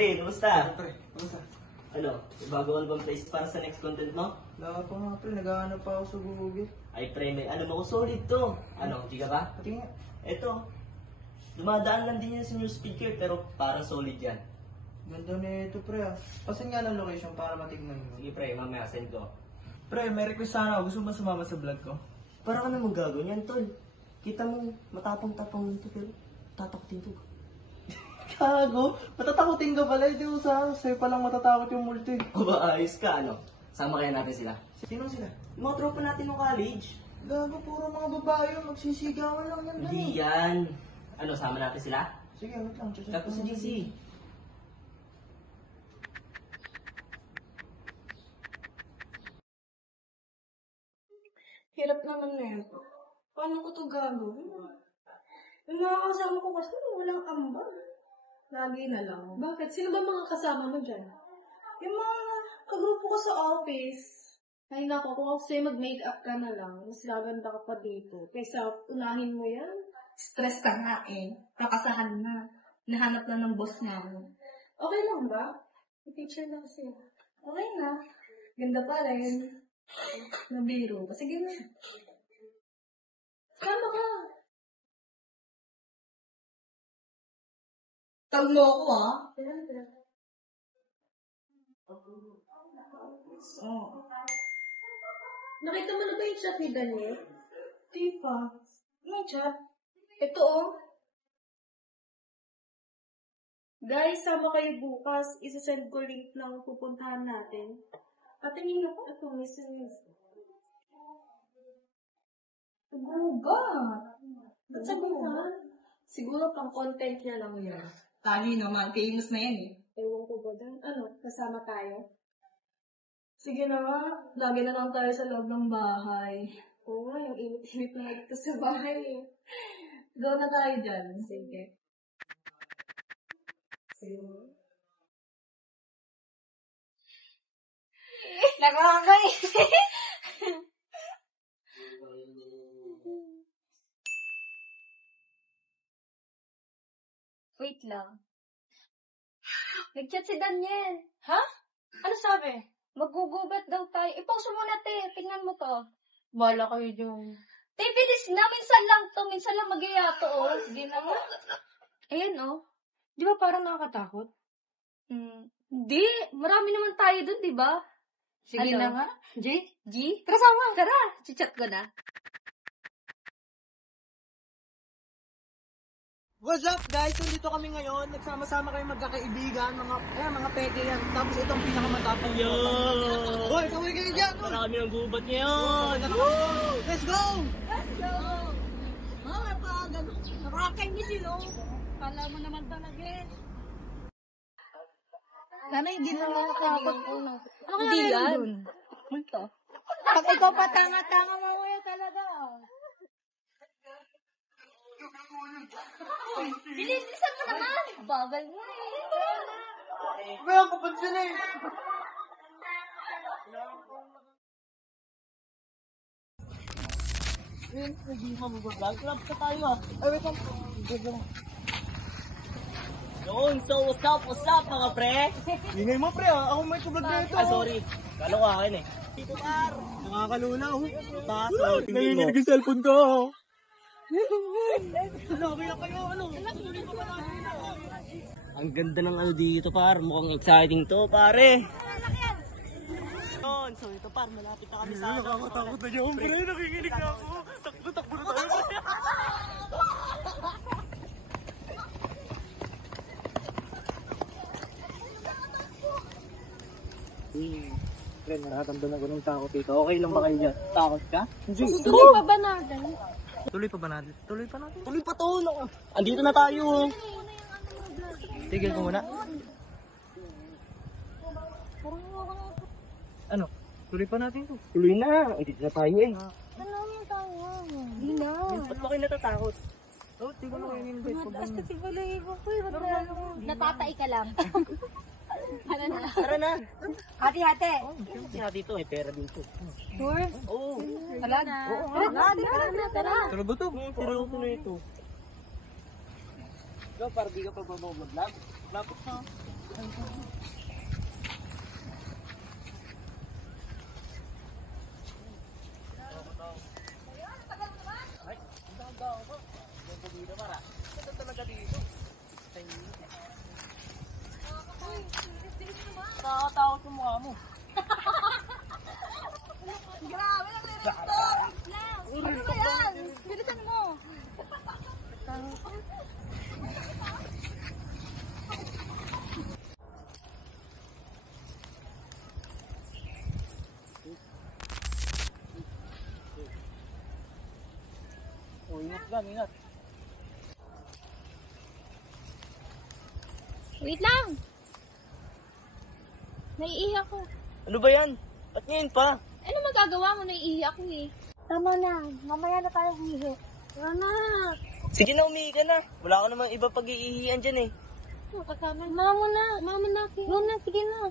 pre, kumusta? Pre, kumusta? Ano, bago ka na bang place para sa next content mo? Wala pa nga pre, naghahanap pa ako sa Google. Ay pre, may ano mo ko solid to. Ano, di ka ba? Pati nga. Eto, dumadaan lang din yan sa new speaker pero parang solid yan. Ganda na ito pre ah. Pasan nga ng location para matignan mo. Sige pre, mamaya send ko. Pre, may request sana ako. Gusto mo sumama sa vlog ko? Parang ka namang gagawin yan, tol. Kita mo, matapang-tapang nito pero tatakotin to. Gago, matatakotin ka pala. Hindi ko sa'yo palang matatakot yung multi. O ba, ayos ka, ano? Sama kaya natin sila. Sino sila? Yung mga tropa natin ng college. Gago, puro mga babae yung magsisigawan lang yan. Hindi yan. Ano, sama natin sila? Sige, wait lang. Chat Tapos si JC. Hirap naman na yan. Paano ko ito gagawin? Yung mga kasama ko kasi walang ambag. Lagi na lang. Bakit? Sino ba mga kasama mo dyan? Yung mga kagrupo ko sa office. Ay nako, kung ako sa'yo mag-makeup ka na lang, mas gaganda ka pa dito. Kaysa unahin mo yan. Stress ka nga eh. Kakasahan na. Nahanap na ng boss niya ako. Okay lang ba? I-picture na kasi. Okay na. Ganda pa rin. Nabiro. Sige na. Sama ka! Tag mo ako ah. Oh. Nakita mo na ba yung chat ni Daniel? Di pa. Ano chat? Ito oh. Guys, sama kayo bukas. Isasend ko link ng pupuntahan natin. Patingin ako. Ito, miss. Guba. Ba't sabi mo? Siguro pang content niya lang yan. Tali naman. Famous na yan eh. Ewan ko ba doon? Ano, kasama tayo? Sige na nga. Lagi na lang tayo sa loob ng bahay. Oo nga, yung init-init na dito sa bahay eh. Go na tayo dyan. Sige. Nakakainis. Wait lang. Nag-chat si Daniel. Ha? Ano sabi? Magugubat daw tayo. I-pause mo muna, te. Tingnan mo to. Bala kayo dyan. Te, bilis na. Minsan lang to. Minsan lang mag-iya to, oh. Sige na nga. Ayan, oh. Di ba parang nakakatakot? Hindi. Marami naman tayo dun, di ba? Sige Ano? na nga. G? Tara, sama. Tara. Chichat ko na. What's up guys? Nandito kami ngayon. Nagsama-sama kayo magkakaibigan. Mga peke yan. Tapos itong pinakamatapang. Yo! Hoy, kawin kayo dyan! Para kami ng gubat ngayon! Let's go! Nakakainis yun, oh. Kala mo naman talaga eh. Sana hindi na nakakapag uno. Hindi yan. Multo. Pag ikaw pa tanga-tanga mamaya talaga. Bilisan mo naman. Bagal mo eh. Kaya kapansin eh! Hindi mo mabablog. Club ka tayo ah. Ay, wait lang. Yun, so what's up mga pre? Ingay mo pre ah. Ako may kublog na ito. Ah, sorry. Kalo ka akin eh. Dito par. Nakakaluna oh. Taso. Nanginginig yung cellphone ko. Ano, kaya kayo ano? Ang ganda ng ano dito par. Mukhang exciting to pare. Yun, so ito par. Malapit na kami sa ano. Nakakatakot na yung pre. Nakikinig na ako. Takbo na tayo. Pre, nararamdaman ko ng takot dito. Okay lang ba kayo dyan? Takot ka? Hindi. Tuloy pa ba natin? Tuloy pa ba natin? Tuloy pa natin? Tuloy pa to. Andito na tayo. Tigil ko muna. Ano? Tuloy pa natin to. Tuloy na. Andito na tayo eh. Ano yung tayo? Hindi na. Ba't ba kayo natatakot? Oh, di ko na kayo nindit. Mataas kasi balahibo ko eh. Natatay ka lang. Ano na? Tara na. Hati-hati. Kasi dito may pera dito. Sure? Oo. Talag? Oo. Tara. Tara ba to? Tira ko na ito. Ikaw, para di ka pa mabablog. Vlog. Nakakatakot yung mukha mo. Grabe ang direktor! Ano ba yan? Bilisan mo! Oh, ingat lang, ingat. Wait lang! Naiihi ako. Ano ba yan? Ba't ngayon pa? Ano magagawa mo? Naiihi ako eh. Tama na. Mamaya na tayo umihi. Tara na. Sige na, umihi ka na. Wala ka namang iba pag-iihian dyan eh. Kasama. Mama na. Mama na. Mama, sige na.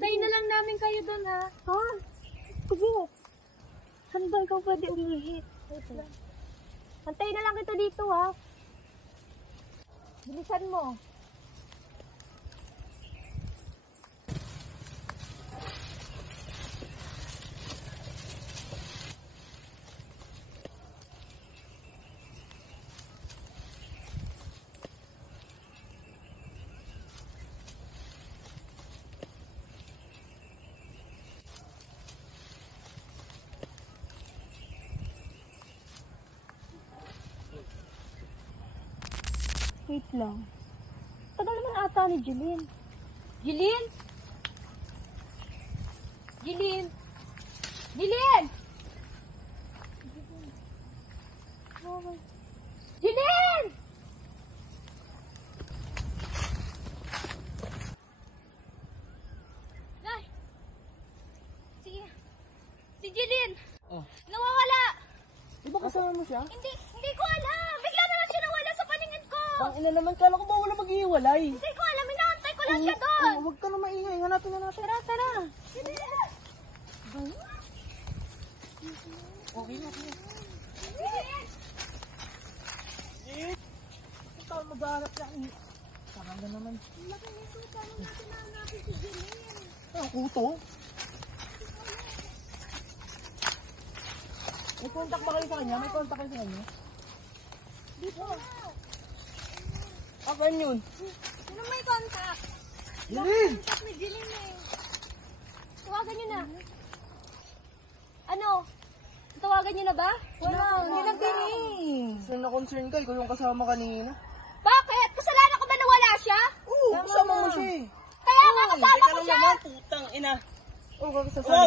Tayo na lang namin kayo doon, ha? Ha? Sige. Saan ba ikaw pwede umihi? Antayin na lang kita dito, ha? Bilisan mo. Wait lang. Tagal naman ata ni Jeline. Jilin! Jilin! Jilin! Jilin! Nay! Si Jilin! Oh. Nawawala! Di ba kasama mo siya? Hindi ko alam! Bigla na lang siya nawala sa paningin ko! Ang ina naman, kala ko ba wala mag-iiwalay? Hindi ko alam, inaantay ko lang siya doon! Huwag ka na maingay, hanapin na natin. Tara, tara. Okay na, okay. Huwag ka mag-aarap lang. Sarang na naman. Laki nito. Paano natin nahanapin si Jeline? Ang kuto. May contact ba kayo sa kanya? May contact kayo sa kanya? Dito. Akan yun? Sino may contact? Jeline! Contact ni Jeline eh. Tawagan niyo na. Ano? Tawagan niyo na ba? Wala. Hindi na Concern na concern ka, ikaw yung kasama kanina. Bakit? Kasalanan ko ba nawala siya? Oo, kasama mo siya eh. Kaya nga kasama ko siya! Putang ina. Oo,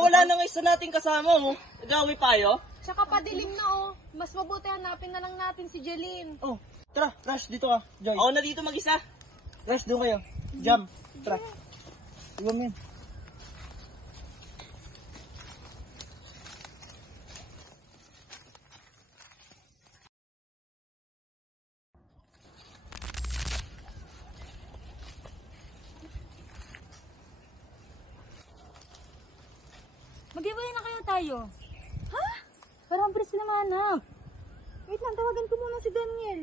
Wala na nga isa nating kasama mo. Nagawi pa ayo. Tsaka padilim na oh. Mas mabuti hanapin na lang natin si Jeline. Oh, tara, Rush, dito ka. Joy. Ako na dito mag-isa. Rush, doon kayo. Jump. Tara. Iwan mo yan. Mag-iwalay na kayo tayo. Ha? Parang pres na manap. Wait lang, tawagan ko muna si Daniel.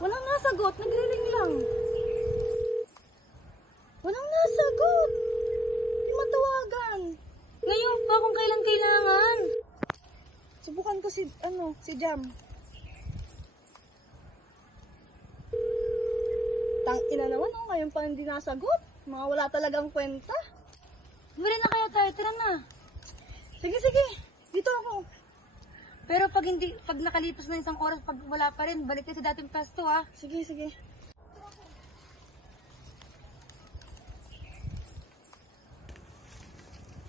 Walang nasagot, nagre-ring lang. Walang nasagot. Di matawagan. Ngayon pa kung kailan kailangan. Subukan ko si Jam. Tang-ina naman, oh, ngayon pa hindi nasagot. Mga wala talagang kwenta. Muli na kayo tayo, tara na. Sige, sige. Dito ako. Pero pag nakalipas na isang oras, pag wala pa rin, balik kayo sa dating pwesto, ha? Sige, sige.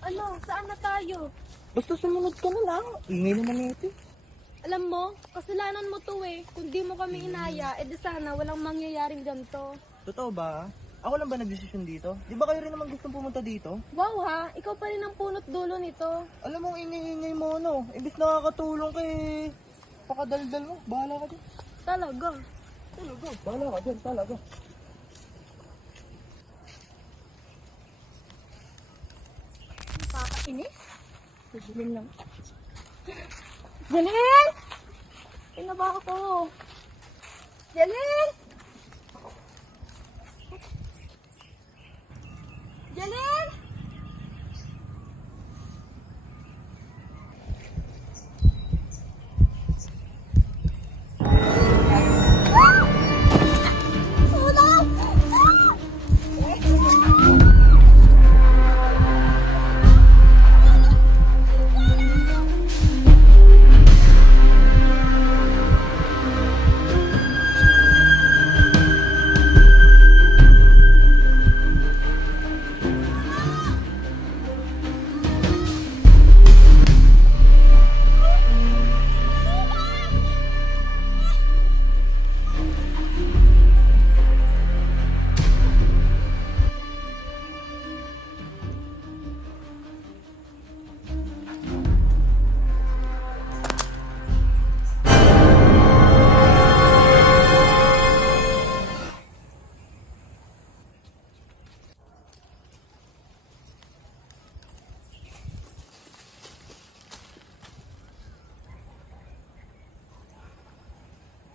Ano, saan na tayo? Basta sumunod ka na lang. Ingay naman ito. Alam mo, kasalanan mo to eh. Kung di mo kami inaya, edi sana walang mangyayaring ganito. Totoo ba? Ako lang ba nagdesisyon dito? Di ba kayo rin naman gustong pumunta dito? Wow ha, ikaw pa rin ang punot dulo nito. Alam mo, ingay-ingay mo, no? Imbis nakakatulong kay pakadaldal mo. Bahala ka dyan. Talaga. Talaga, bahala ka dyan, talaga. Nakakainis. Sabihin lang. Jalil! Pinaba ako. Jalil! Janine!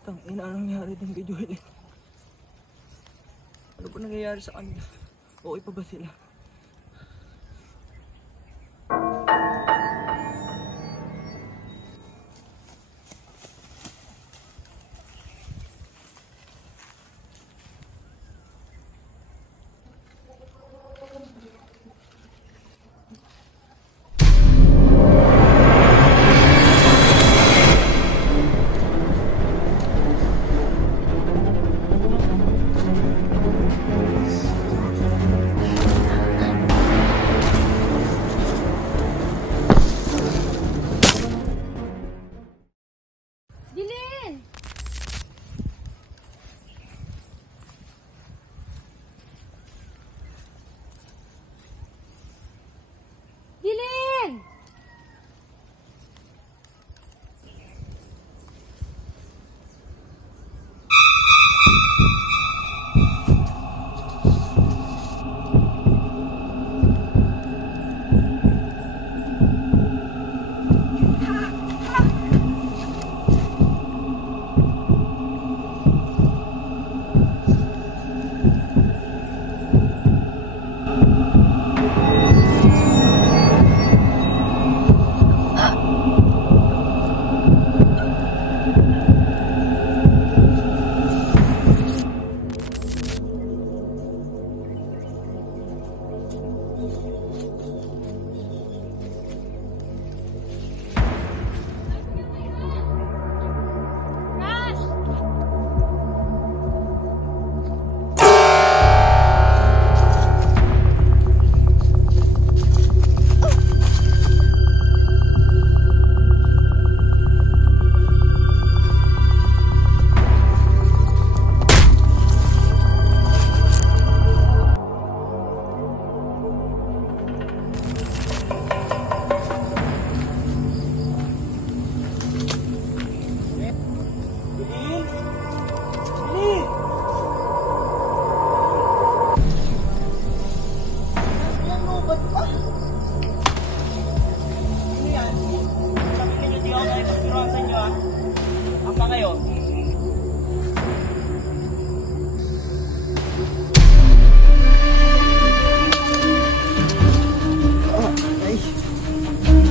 Tangina, anong nangyari din kay Joel? Ano ba nangyayari sa kanila? Okay pa ba sila? Jilin! Jilin!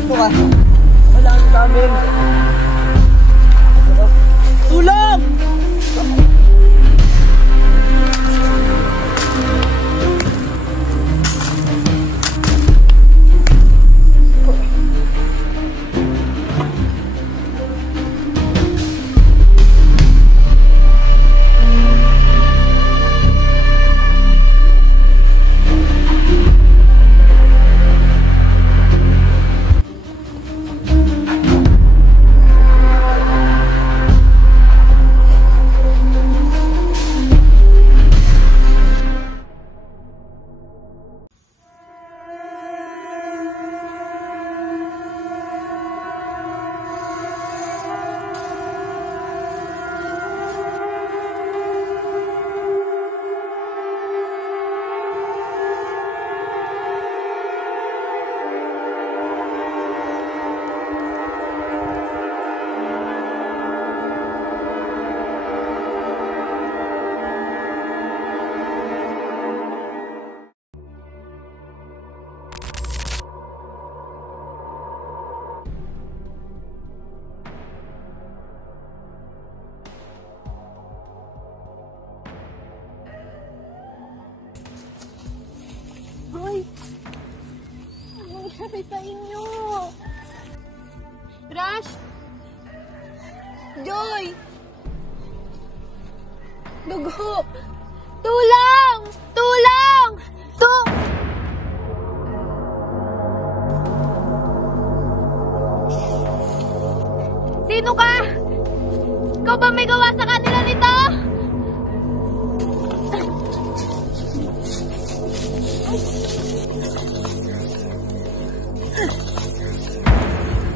Wala ang sa amin. Tulong! kasi sa inyo. Rush! Joy! Dugo! Tulang! Tulang! Sino ka? Ikaw ba may gawa sa kanila nito?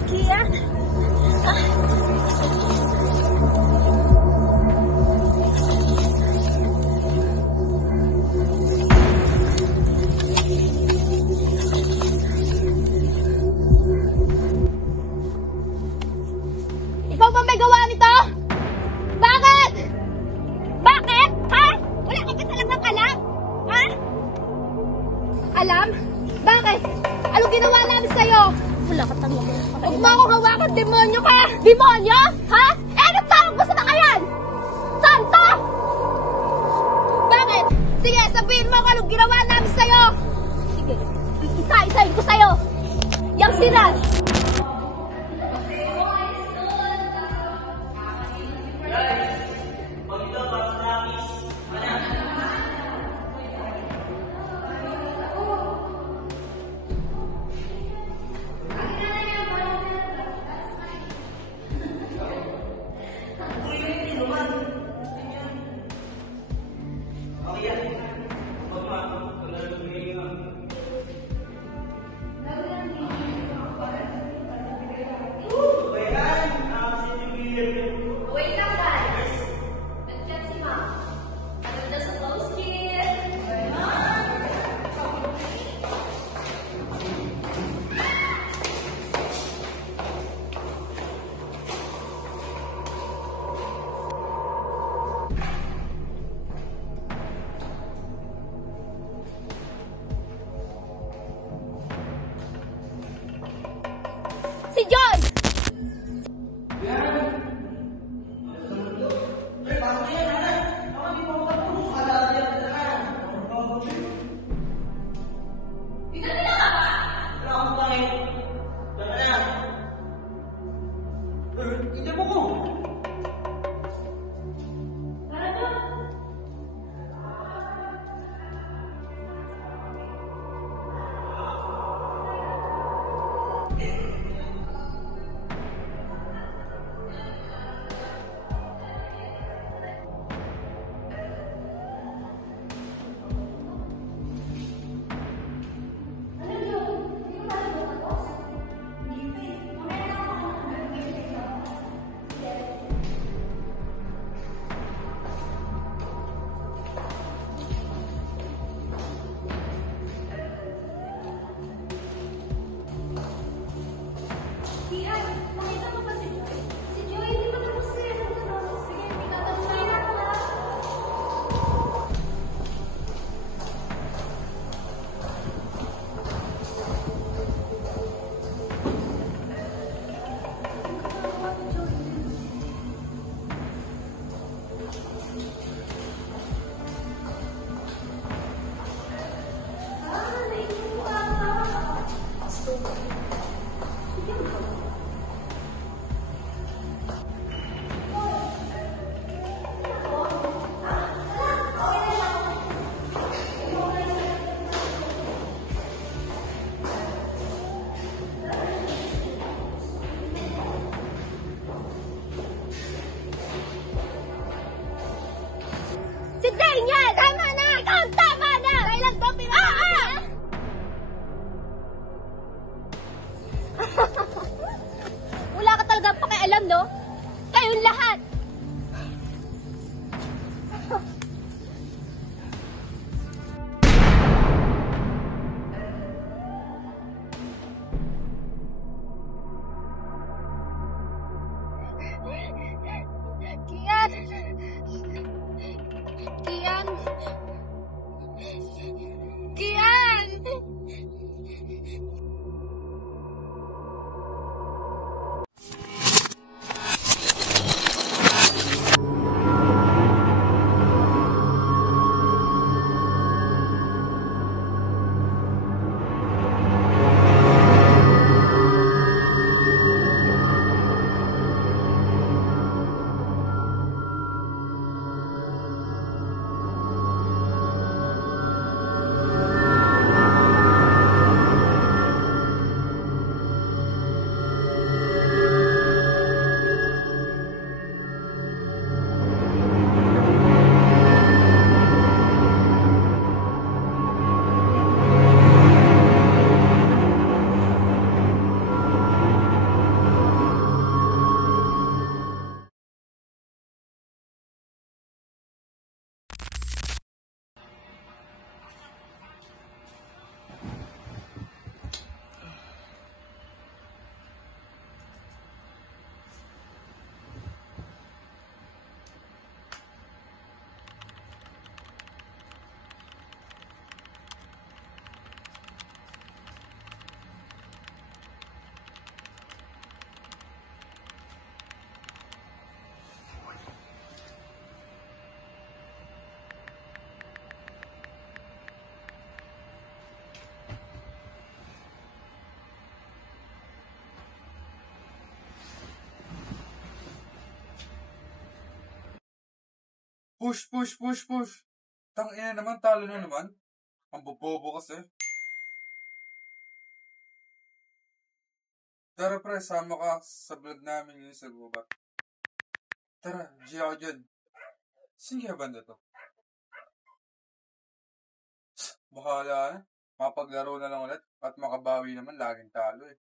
Kian? Ikaw ba may gawa nito? Bakit? Bakit? Ha? Wala ka ba talagang alam? Ha? Alam? Bakit? Anong ginawa namin sa'yo? Wala ka talaga. Huwag mo akong hawakan, demonyo ka! Demonyo? Ha? Eh, anong tawag mo sa nakayan? Santo? Bakit? Sige, sabihin mo kung anong ginawa namin sa'yo! Sige, isa-isahin ko sa'yo! Yang si Raj! Wait lang, guys. Nandiyan si Ma'am. Maganda sa close kiss. Si John! Kian, nakita mo ba si Joy? Si Joy, hindi pa tapos eh. Sige, may tatanungin ako lang. Si Daniel! Tama na! Ikaw, tama na! Kailan ba Wala ka talaga pakialam, no? Kayong lahat! Kian! Kian! Kian! Push, push, push, push. Tangina naman, talo na naman. Ang bobobo kasi. Tara pre, sama ka sa vlog namin yun sa gubat. Tara, G ako dyan. Sige banda to. Bahala na. Mapaglaro na lang ulit at makabawi naman, laging talo eh.